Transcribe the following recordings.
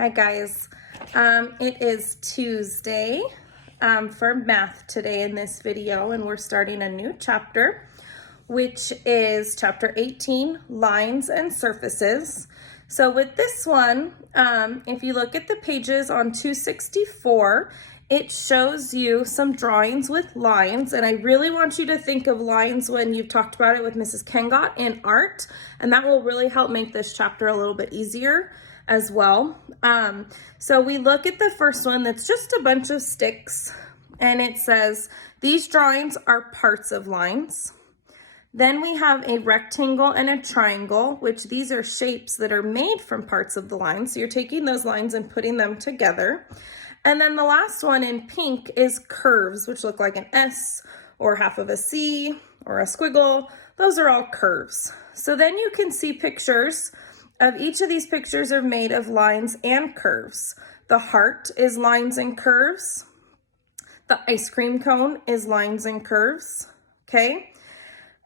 Hi guys, it is Tuesday for math today in this video, and we're starting a new chapter, which is chapter 18, lines and surfaces. So with this one, if you look at the pages on 264, it shows you some drawings with lines, and I really want you to think of lines when you've talked about it with Mrs. Kengott in art, and that will really help make this chapter a little bit easier as well. So we look at the first one that's just a bunch of sticks, and it says these drawings are parts of lines. Then we have a rectangle and a triangle, which these are shapes that are made from parts of the lines. So you're taking those lines and putting them together. And then the last one in pink is curves, which look like an S or half of a C or a squiggle. Those are all curves. So then you can see pictures of each of these pictures are made of lines and curves. The heart is lines and curves. The ice cream cone is lines and curves, okay?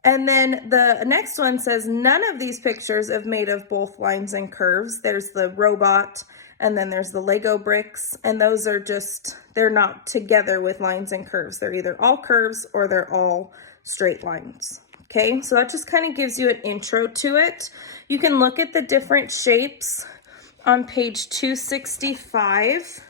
And then the next one says none of these pictures are made of both lines and curves. There's the robot, and then there's the Lego bricks, and those are just, they're not together with lines and curves. They're either all curves or they're all straight lines. Okay, so that just kind of gives you an intro to it. You can look at the different shapes on page 265.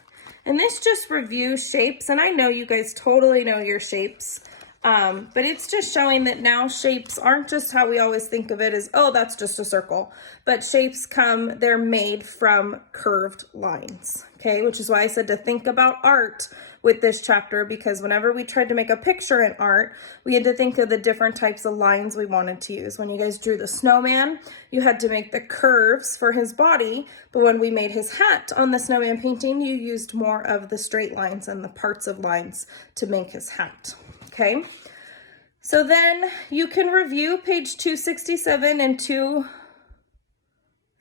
And this just reviews shapes. And I know you guys totally know your shapes. But it's just showing that now shapes aren't just how we always think of it as, oh, that's just a circle. But shapes they're made from curved lines. Okay, which is why I said to think about art with this chapter, because whenever we tried to make a picture in art, we had to think of the different types of lines we wanted to use. When you guys drew the snowman, you had to make the curves for his body, but when we made his hat on the snowman painting, you used more of the straight lines and the parts of lines to make his hat. Okay, so then you can review page 267 and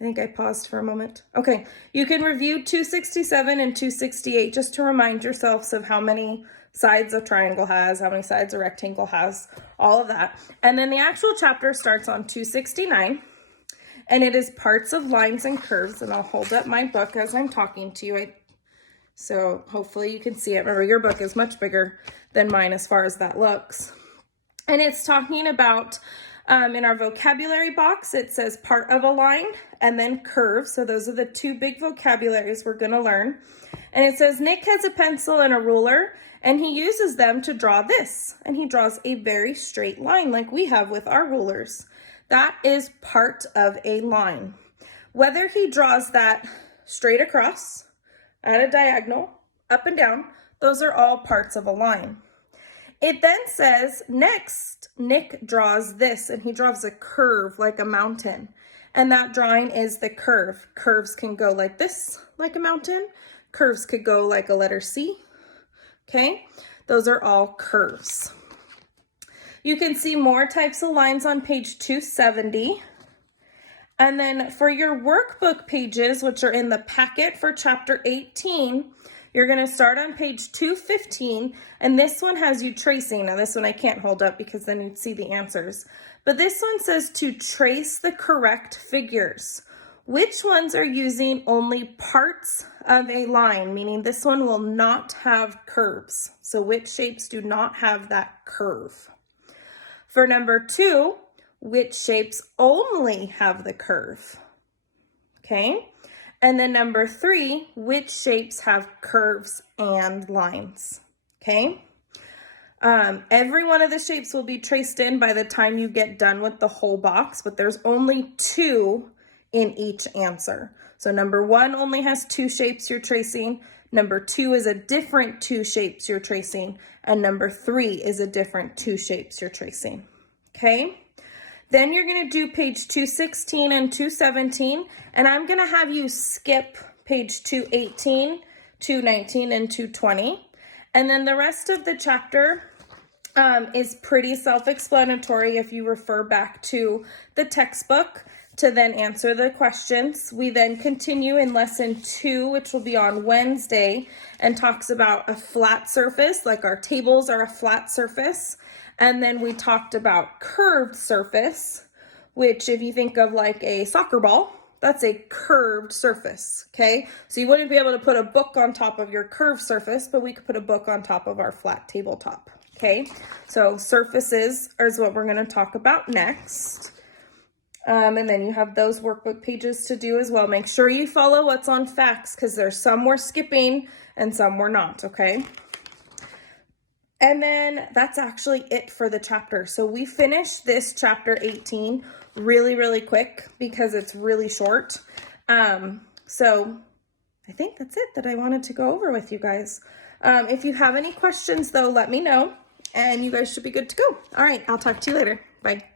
I think I paused for a moment. Okay, you can review 267 and 268 just to remind yourselves of how many sides a triangle has, how many sides a rectangle has, all of that. And then the actual chapter starts on 269, and it is parts of lines and curves. And I'll hold up my book as I'm talking to you. So hopefully you can see it. Remember, your book is much bigger than mine as far as that looks. And it's talking about, in our vocabulary box, it says part of a line and then curve. So those are the two big vocabularies we're going to learn. And it says Nick has a pencil and a ruler, and he uses them to draw this. And he draws a very straight line like we have with our rulers. That is part of a line. Whether he draws that straight across, at a diagonal, up and down, those are all parts of a line. It then says, next, Nick draws this, and he draws a curve like a mountain. And that drawing is the curve. Curves can go like this, like a mountain. Curves could go like a letter C. Okay, those are all curves. You can see more types of lines on page 270. And then for your workbook pages, which are in the packet for chapter 18, you're going to start on page 215, and this one has you tracing. Now this one I can't hold up because then you'd see the answers. But this one says to trace the correct figures. Which ones are using only parts of a line, meaning this one will not have curves. So which shapes do not have that curve? For number 2, which shapes only have the curve? Okay. And then number 3, which shapes have curves and lines? Okay. Every one of the shapes will be traced in by the time you get done with the whole box, but there's only 2 in each answer. So number 1 only has 2 shapes you're tracing. Number 2 is a different 2 shapes you're tracing. And number 3 is a different 2 shapes you're tracing. Okay. Then you're going to do page 216 and 217, and I'm going to have you skip page 218, 219, and 220. And then the rest of the chapter is pretty self-explanatory if you refer back to the textbook to then answer the questions. We then continue in lesson 2, which will be on Wednesday, and talks about a flat surface, like our tables are a flat surface. And then we talked about curved surface, which if you think of like a soccer ball, that's a curved surface, okay? So you wouldn't be able to put a book on top of your curved surface, but we could put a book on top of our flat tabletop, okay? So surfaces is what we're gonna talk about next. And then you have those workbook pages to do as well. Make sure you follow what's on facts because there's some we're skipping and some we're not, okay? And then that's actually it for the chapter. So we finished this chapter 18 really, really quick because it's really short. So I think that's it that I wanted to go over with you guys. If you have any questions though, let me know and you guys should be good to go. All right, I'll talk to you later. Bye.